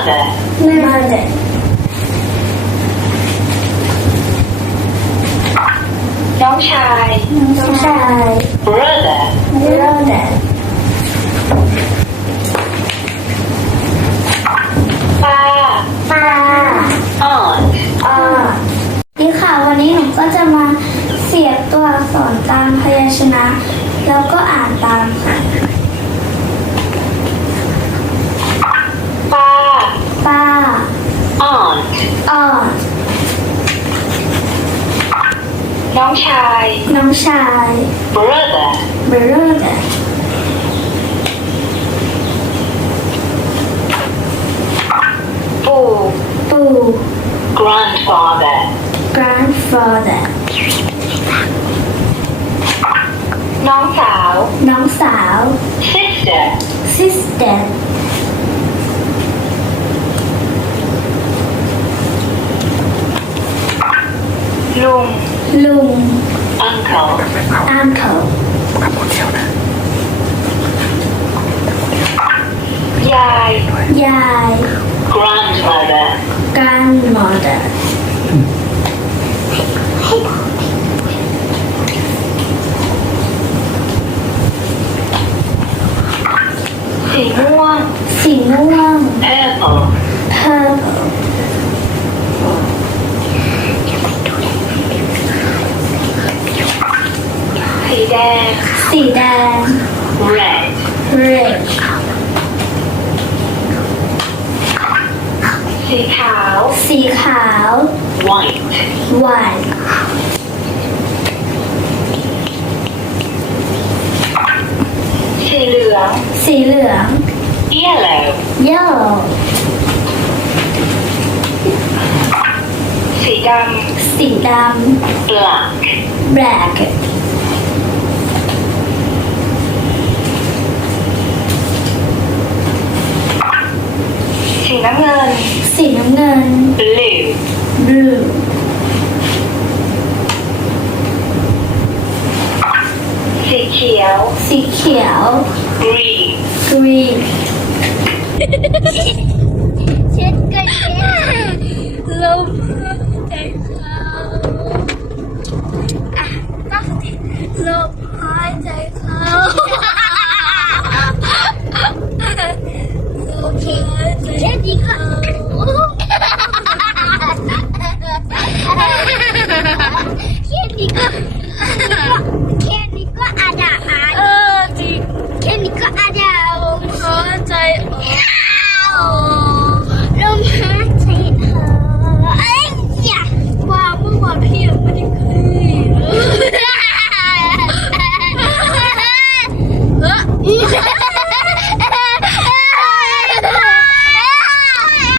mother น้องชายน้องชาย brother brother ป้าป้า aunt อ่าดีค่ะวันนี้หนูก็จะมาเสียบตัวอักษรตามพยัญชนะ แล้วก็อ่านตามค่ะ องชาย น้องชาย brother brother ปู่ ปู่ grandfather grandfather น้องสาว น้องสาว sister sister ลุง ลุง uncle uncle ยาย ยาย grandmother grandmother สีม่วง สีม่วง purple purple สี แดง สีแดง red red สีขาว สีขาว white white สีเหลือง สีเหลือง yellow yellow สีดสีดำ black ำ black สีน้ำเงิน blue, blue สีเขียว สีเขียว green, green เช็ดกันเนี่ยลมใจเขาอะตั้งสติลมหายใจเขาลมหายใจเขา